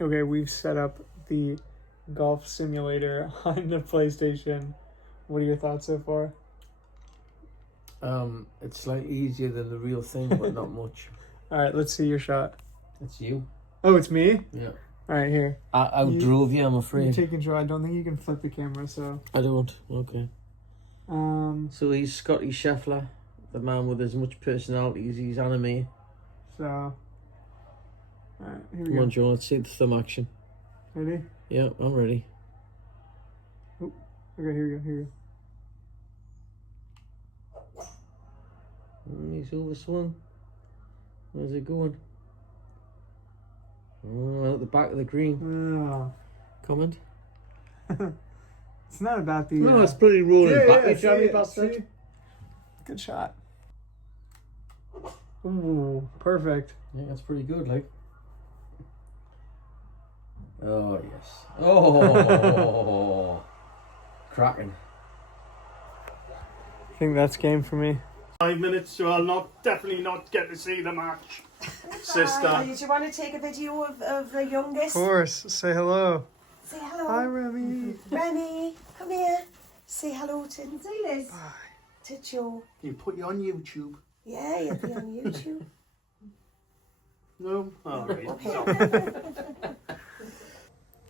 Okay, we've set up the golf simulator on the PlayStation. What are your thoughts so far? It's slightly easier than the real thing, but not much. All right, let's see your shot. It's you. Oh, it's me? Yeah. All right, here. I outdrove you, I'm You afraid. take control. I don't think you can flip the camera, so. I don't. Okay. So he's Scotty Scheffler, the man with as much personality as he's anime. So. All right, here we Come go. on, Joe, let's see the thumb action. Ready? Yeah, I'm ready. Oh, okay, here we go, here we go. He's overswung. Where's it going? Oh, out the back of the green. Oh. Comment? It's not about the... No, it's pretty rolling back. Yeah, You try me, see? bastard. Good shot. Ooh, perfect. Yeah, that's pretty good, like. Oh, yes. Oh, cracking. I think that's game for me. 5 minutes, so I'll definitely not get to see the match. Sister. Did you want to take a video of the youngest? Of course. Say hello. Say hello. Hi, Remy. Remy, come here. Say hello to Liz. Bye. To Joe. You put you on YouTube. Yeah, you'll be on YouTube. No? Alright.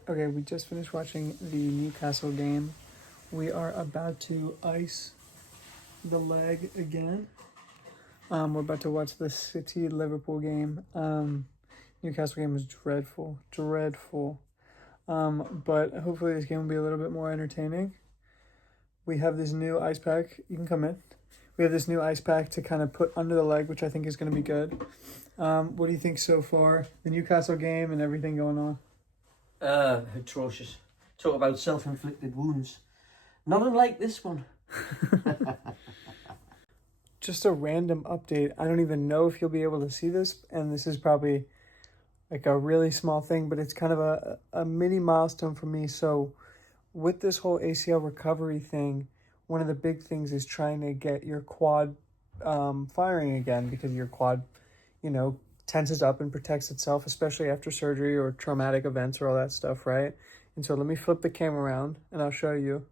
Okay, we just finished watching the Newcastle game. We are about to ice the leg again. We're about to watch the City-Liverpool game. Newcastle game was dreadful. But hopefully this game will be a little bit more entertaining. We have this new ice pack. You can come in. We have this new ice pack to kind of put under the leg, which I think is going to be good. What do you think so far? The Newcastle game and everything going on? Atrocious. Talk about self-inflicted wounds. Not unlike this one. Just a random update. I don't even know if you'll be able to see this, and this is probably like a really small thing, but it's kind of a mini milestone for me. So with this whole ACL recovery thing, one of the big things is trying to get your quad firing again, because your quad, tenses up and protects itself, especially after surgery or traumatic events or all that stuff, right? And so let me flip the camera around and I'll show you.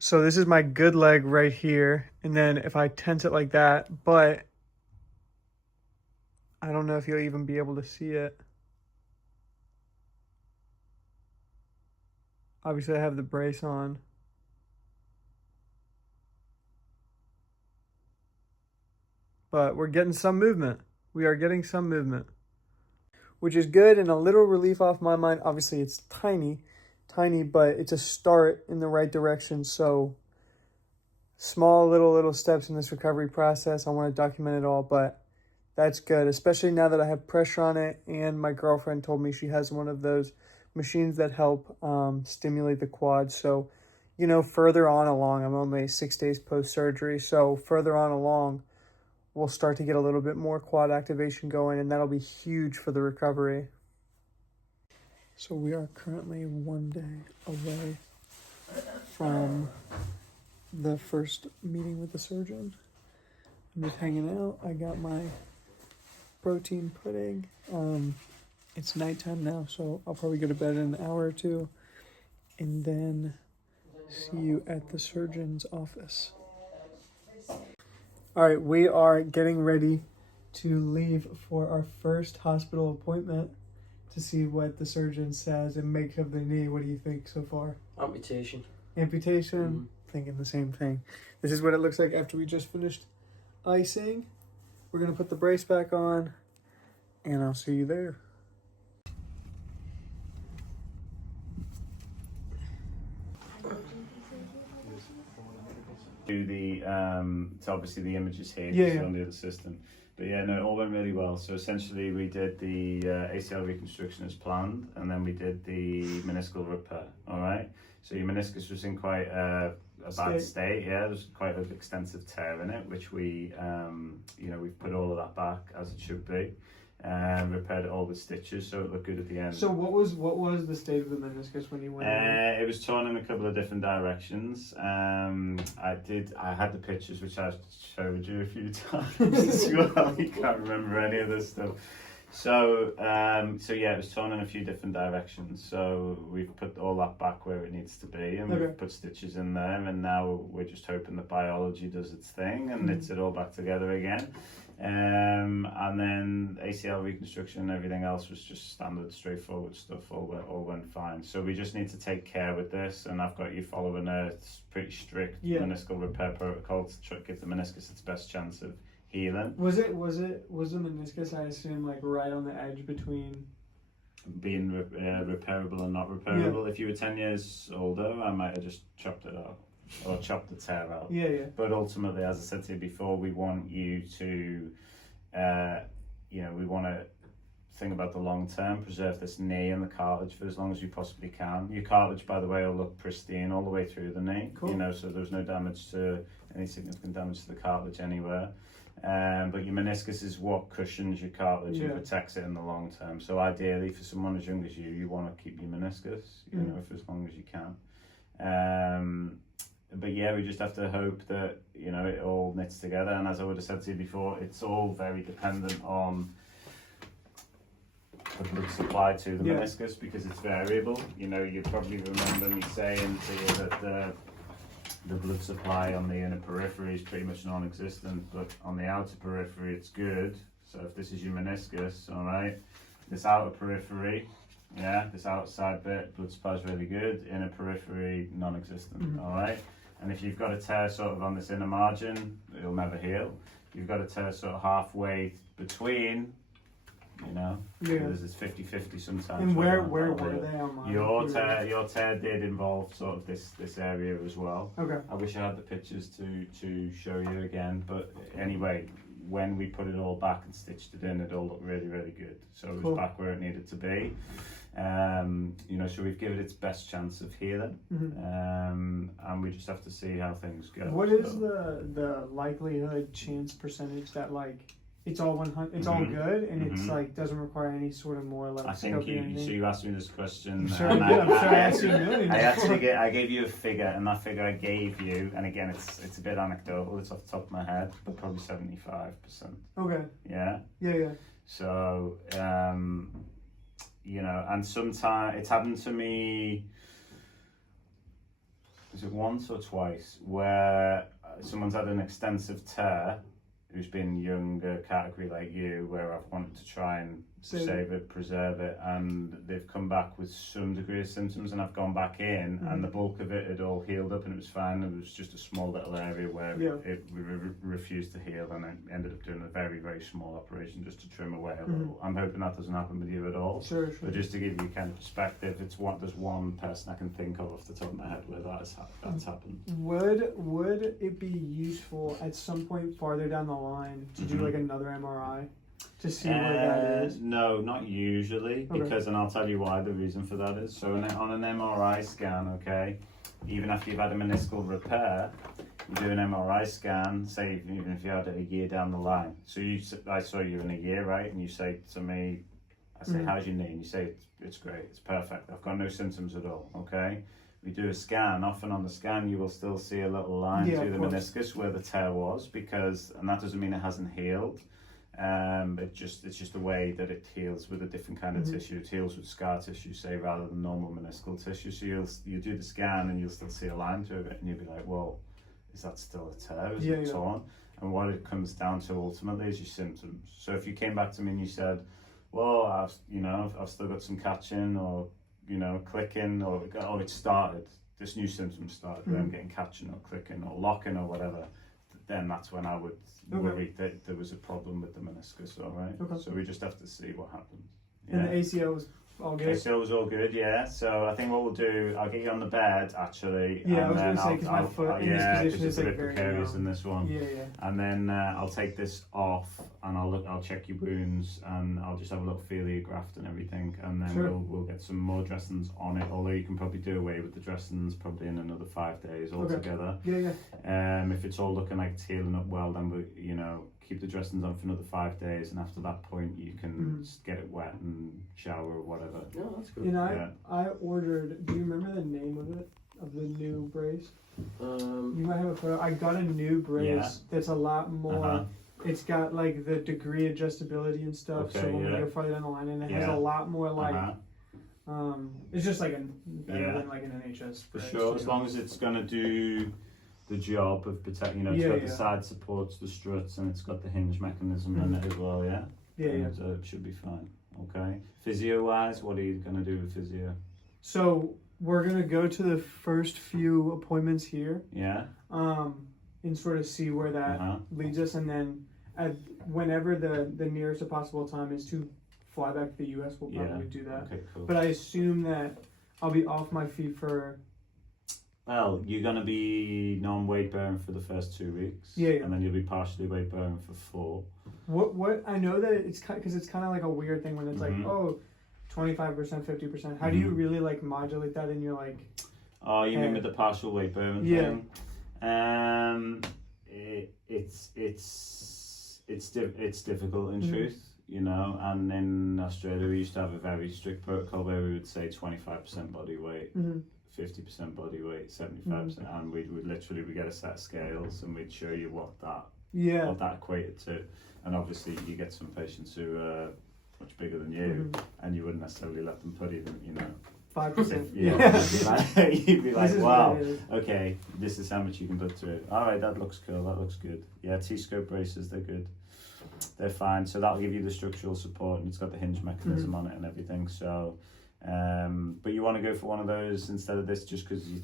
So this is my good leg right here. And then if I tense it like that, but I don't know if you'll even be able to see it. Obviously I have the brace on. But we're getting some movement. We are getting some movement, which is good and a little relief off my mind. Obviously it's tiny, but it's a start in the right direction. So small little steps in this recovery process. I want to document it all, but that's good, especially now that I have pressure on it. And my girlfriend told me she has one of those machines that help stimulate the quad. So, further on along, I'm only 6 days post-surgery. So further on along, we'll start to get a little bit more quad activation going, and that'll be huge for the recovery. So we are currently 1 day away from the first meeting with the surgeon. I'm just hanging out. I got my protein pudding. It's nighttime now, so I'll probably go to bed in an hour or two, and then see you at the surgeon's office. All right, we are getting ready to leave for our first hospital appointment to see what the surgeon says and makes of the knee. What do you think so far? Amputation. Amputation? Mm-hmm. Thinking the same thing. This is what it looks like after we just finished icing. We're going to put the brace back on, and I'll see you there. Do the so obviously the images here Yeah. on the other system, but yeah, no, it all went really well. So essentially we did the ACL reconstruction as planned, and then we did the meniscal repair. All right, so your meniscus was in quite a bad state. Yeah, there's quite an extensive tear in it, which we we've put all of that back as it should be, and repaired it all with stitches, so it looked good at the end. So what was the state of the meniscus when you went in? It was torn in a couple of different directions. I had the pictures which I showed you a few times as well. You can't remember any of this stuff. So yeah, it was torn in a few different directions. So we've put all that back where it needs to be, and Okay. we've put stitches in there, and now we're just hoping that biology does its thing and knits it all back together again. And then ACL reconstruction and everything else was just standard, straightforward stuff. All went fine. So we just need to take care with this, and I've got you following a pretty strict meniscal repair protocol to try to give the meniscus its best chance of healing. Was the meniscus, I assume, like right on the edge between being repairable and not repairable? If you were 10 years older, I might have just chopped it out or chopped the tear out. Yeah. But ultimately, as I said to you before, we want you to, we want to think about the long term, preserve this knee and the cartilage for as long as you possibly can. Your cartilage, by the way, will look pristine all the way through the knee. Cool. So there's no damage to any significant damage to the cartilage anywhere. But your meniscus is what cushions your cartilage and protects it in the long term. So ideally, for someone as young as you want to keep your meniscus, you know, for as long as you can. But yeah, we just have to hope that, you know, it all knits together. And as I would have said to you before, it's all very dependent on the blood supply to the meniscus, because it's variable. You know, you probably remember me saying to you that the blood supply on the inner periphery is pretty much non-existent, but on the outer periphery it's good. So if this is your meniscus, all right, this outer periphery, this outside bit, blood supply is really good. Inner periphery, non-existent, all right. And if you've got a tear sort of on this inner margin, it'll never heal. You've got a tear sort of halfway between, you know, there's this 50-50 sometimes. And where were they on mine? Your tear did involve sort of this area as well. Okay. I wish I had the pictures to show you again, but anyway, when we put it all back and stitched it in, it all looked really, really good. So it was back where it needed to be. So we've given it its best chance of healing, and we just have to see how things go. What is the likelihood, chance, percentage that like it's all 100, it's all good, and it's like doesn't require any sort of more like I think you asked me this question. I gave you a figure, and that figure I gave you, and again it's a bit anecdotal, it's off the top of my head, but probably 75%. Okay. Yeah. So and sometimes it's happened to me, is it once or twice, where someone's had an extensive tear who's been younger category like you, where I've wanted to try and save it, preserve it, and they've come back with some degree of symptoms, and I've gone back in and the bulk of it had all healed up and it was fine. It was just a small little area where it refused to heal, and I ended up doing a very, very small operation just to trim away a little. I'm hoping that doesn't happen with you at all. Sure. But just to give you kind of perspective, there's one person I can think of off the top of my head where that's happened. Would it be useful at some point farther down the line to do like another MRI to see where that is? No, not usually, because, and I'll tell you why. The reason for that is, so on an MRI scan, okay, even after you've had a meniscal repair, you do an MRI scan, say even if you had it a year down the line. So I saw you in a year, right? And you say to me, I say, how's your knee? And you say, it's great, it's perfect, I've got no symptoms at all, okay? We do a scan, often on the scan you will still see a little line through the meniscus where the tear was, and that doesn't mean it hasn't healed. It's just the way that it heals with a different kind of tissue. It heals with scar tissue, say, rather than normal meniscal tissue. So you do the scan and you'll still see a line through it, and you'll be like, well, is that still a tear? Is it torn? And what it comes down to ultimately is your symptoms. So if you came back to me and you said, well, I've still got some catching, or clicking, or it started. This new symptom started. I'm getting catching or clicking or locking or whatever. Then that's when I would worry that there was a problem with the meniscus. All right. Okay. So we just have to see what happens. And the ACL was all good. ACL was all good. Yeah. So I think what we'll do, I'll get you on the bed actually. Yeah, and I was going to say, because my foot in this position is a like bit precarious in this one. Yeah. And then I'll take this off and I'll check your wounds, and I'll just have a little feel of your graft and everything, and then we'll get some more dressings on it. Although you can probably do away with the dressings probably in another 5 days altogether. Yeah. If it's all looking like it's healing up well, then we keep the dressings on for another 5 days, and after that point you can get it wet and shower or whatever. Oh, that's good. And I ordered, do you remember the name of it, of the new brace? You might have a photo. I got a new brace that's a lot more it's got like the degree adjustability and stuff. Okay, So when we yeah. go farther down the line, and it has Yeah. a lot more like. Uh-huh. It's just like better Yeah. than like an NHS. For spread, sure, so, as long as it's going to do the job of protecting, it's Yeah, got yeah. the side supports, the struts, and it's got the hinge mechanism in it as well, yeah? Yeah, yeah. And, it should be fine, okay? Physio-wise, what are you going to do with physio? So we're gonna go to the first few appointments here, Yeah? and sort of see where that Uh-huh. leads us, and then whenever the nearest possible time is to fly back to the US, we'll probably do that. Okay, cool. But I assume that I'll be off my feet for. Well, you're going to be non-weight bearing for the first 2 weeks. Yeah, yeah. And then you'll be partially weight bearing for 4. What I know that it's because it's kind of like a weird thing when it's Mhm. like 25%, 50%. How do you really like modulate that in your like? Oh, you mean with the partial weight bearing Yeah. thing? It's difficult in truth, and in Australia we used to have a very strict protocol where we would say 25% body weight, 50% body weight, 75%, and we get a set of scales and we'd show you what that equated to. And obviously you get some patients who are much bigger than you, and you wouldn't necessarily let them put even 5%. you'd be like, This is wow, what it is. okay, this is how much you can put through it. All right, that looks cool, that looks good. Yeah, T-scope braces, they're good. They're fine. So that'll give you the structural support, and it's got the hinge mechanism on it and everything. So, but you want to go for one of those instead of this just because you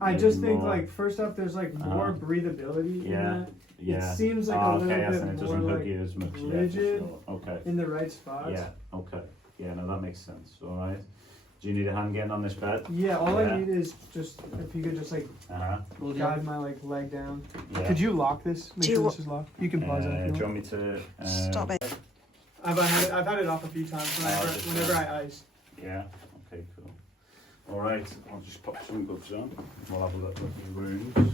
I just think like first off, there's like more breathability in that. Yeah. It seems like a little okay, bit and it more doesn't hook like you as much. rigid Yeah, for sure. Okay. in the right spots. Yeah. Okay. Yeah. No, that makes sense. All right. Do you need a hand getting on this bed? Yeah, all Yeah. I need is just if you could just like guide my like leg down. Yeah. Could you lock this? Make Do sure you this is locked. You can pause it Do if you you want want. me to? Stop it. I've had it off a few times whenever I ice. Yeah. Okay. Cool. All right. I'll just pop some gloves on. We'll have a look at the wounds.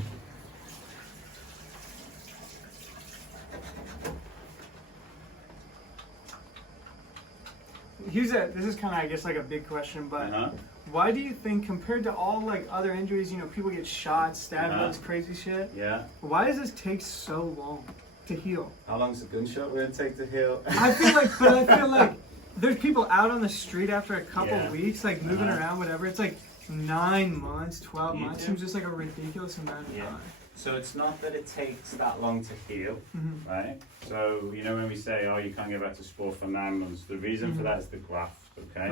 This is kind of I guess like a big question, but why do you think compared to all like other injuries, people get shot, stabbed, all this crazy shit? Yeah. Why does this take so long to heal? How long's a gunshot going to take to heal? I feel like there's people out on the street after a couple weeks, like moving around, whatever. It's like 9 months, 12 months. Seems just like a ridiculous amount of time. So it's not that it takes that long to heal, right? So, when we say, you can't get back to sport for 9 months, the reason for that is the graft, okay?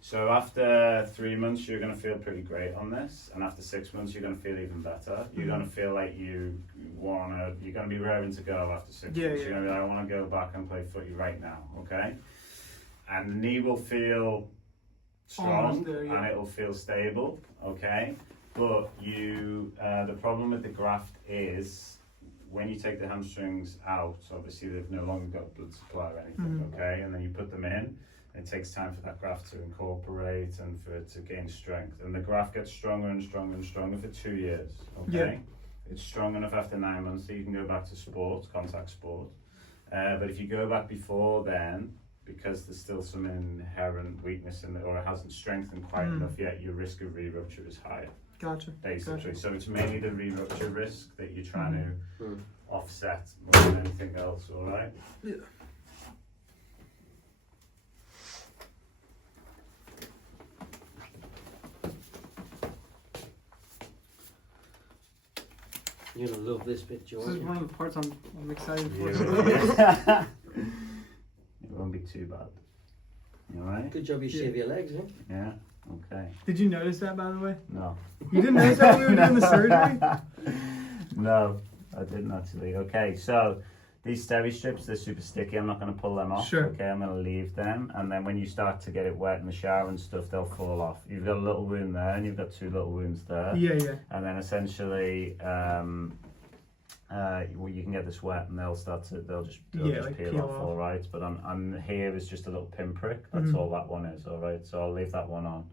So after 3 months, you're going to feel pretty great on this. And after 6 months, you're going to feel even better. You're going to feel like you're going to be raring to go after 6 months. You're going to be like, I want to go back and play footy right now, okay? And the knee will feel strong and it'll feel stable, okay? But the problem with the graft is when you take the hamstrings out, obviously they've no longer got blood supply or anything, okay? And then you put them in, it takes time for that graft to incorporate and for it to gain strength. And the graft gets stronger and stronger and stronger for 2 years, okay? It's strong enough after 9 months that you can go back to sport, contact sport. But if you go back before then, because there's still some inherent weakness in it, or it hasn't strengthened quite enough yet, your risk of re-rupture is higher. Gotcha. Basically. Gotcha. So it's mainly the re-rupture risk that you're trying to offset more than anything else, alright? Yeah. You're gonna love this bit, George. This is one of the parts I'm excited for. Yeah. It won't be too bad. You alright? Good job you shave your legs, eh? Yeah, okay. Did you notice that, by the way? No. You didn't notice that when we were doing the surgery? No, I didn't actually. Okay, so these steri strips, they're super sticky. I'm not going to pull them off. Sure. Okay, I'm going to leave them. And then when you start to get it wet in the shower and stuff, they'll fall off. You've got a little wound there and you've got 2 little wounds there. Yeah. And then essentially, you can get this wet and they'll just peel off, all right? But I'm here is just a little pinprick. That's all that one is, all right? So I'll leave that one on.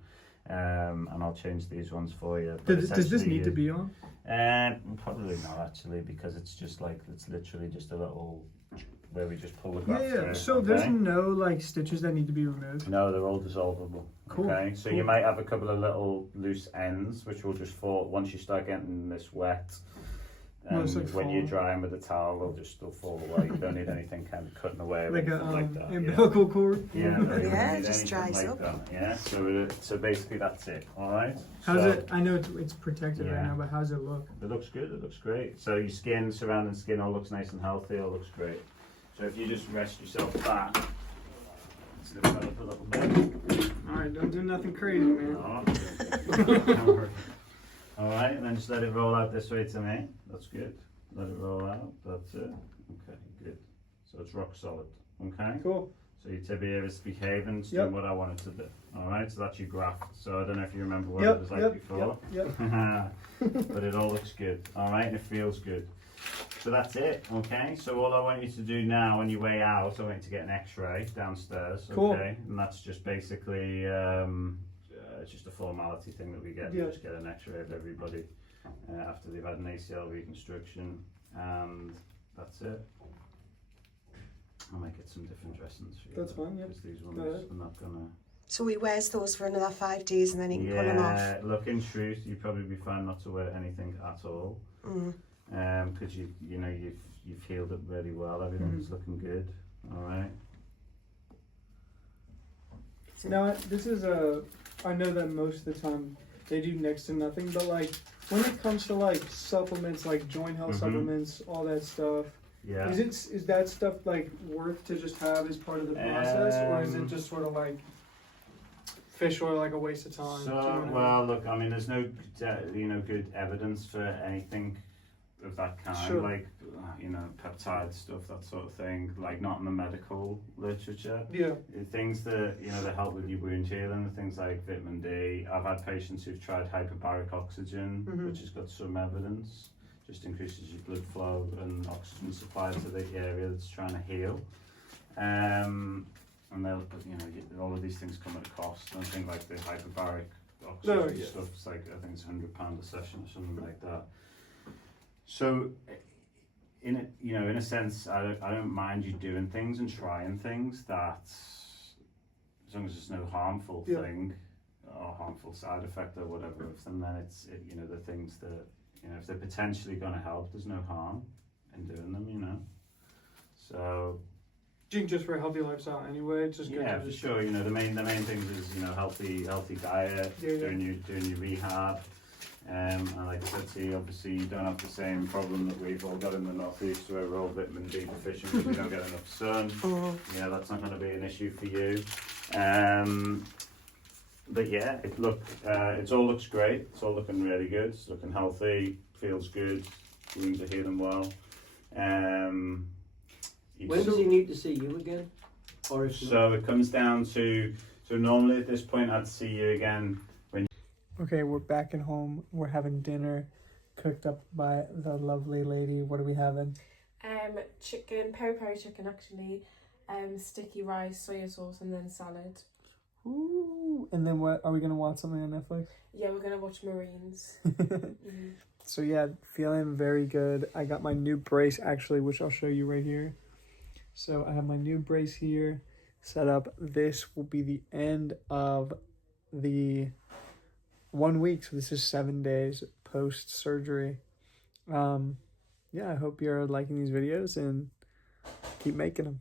And I'll change these ones for you. Does this need to be on? Probably not actually, because it's literally just a little where we just pull the graft through. So there's no like stitches that need to be removed? No, they're all dissolvable. Cool. Okay, so you might have a couple of little loose ends which will just fall once you start getting this wet. And Most like when you fall. dry them with a towel, they'll fall away. You don't need anything kind of cutting away or Like a anything like that. umbilical cord. Yeah, no, you Yeah, don't need just anything dries like up. that. Yeah, so basically that's it. All right. How's So, it? I know it's protected right Yeah. now, but how's it look? It looks good. It looks great. So your skin, surrounding skin, all looks nice and healthy. All looks great. So if you just rest yourself back, let's lift that up a little bit. All right, don't do nothing crazy, man. All right, and then just let it roll out this way to me. That's good. Let it roll out. That's it. Okay, good. So it's rock solid. Okay. Cool. So your tibia is behaving, it's Yep. doing what I want it to do. All right. So that's your graft. So I don't know if you remember what Yep, it was like yep, before. Yep. But it all looks good. All right, and it feels good. So that's it. Okay. So all I want you to do now, on your way out, I want you to get an X-ray downstairs. Cool. Okay. And that's just basically it's just a formality thing that we get. Yeah. We just get an X-ray of everybody after they've had an ACL reconstruction, and that's it. I might get some different dressings for you. That's fine, yep. Because these Go ones ahead. are not gonna. So he wears those for another 5 days and then he can pull them off. Yeah, look, in truth, you'd probably be fine not to wear anything at all. Because you've healed it really well. Everything's looking good. All right. Now this is I know that most of the time they do next to nothing, but like when it comes to like supplements, like joint health supplements, all that stuff. Yeah. Is that stuff like worth to just have as part of the process, or is it Um, just sort of like fish oil, like a waste of time? Do you know what I So mean? well, look, I mean, there's no good evidence for anything of that kind, Sure. like peptide stuff, that sort of thing. Like not in the medical literature. Yeah. Things that that help with your wound healing, things like vitamin D. I've had patients who've tried hyperbaric oxygen, which has got some evidence. Just increases your blood flow and oxygen supply to the area that's trying to heal. And they'll, all of these things come at a cost. And I think like the hyperbaric oxygen stuff, it's like, I think it's £100 a session or something like that. So, in a sense, I don't mind you doing things and trying things that, as long as there's no harmful thing or harmful side effect or whatever of them, then the things that, if they're potentially going to help, there's no harm in doing them, So, Do you think just for a healthy lifestyle anyway? It's just good yeah, to for just, sure. The main things is healthy diet, doing your rehab, and like I said to you, obviously you don't have the same problem that we've all got in the northeast where we're all vitamin D deficient because we don't get enough sun. That's not going to be an issue for you. But yeah, it all looks great. It's all looking really good. It's looking healthy, feels good. Wounds are healing well. When does he need to see you again? Or if So it comes down to, normally at this point I'd see you again when. Okay, we're back at home. We're having dinner cooked up by the lovely lady. What are we having? Chicken, peri chicken actually, sticky rice, soya sauce, and then salad. Ooh, and then what? Are we going to watch something on Netflix? Yeah, we're gonna watch Marines. So yeah, feeling very good. I got my new brace actually, which I'll show you right here. So I have my new brace here set up. This will be the end of the 1 week. So this is 7 days post surgery. Yeah, I hope you're liking these videos and keep making them.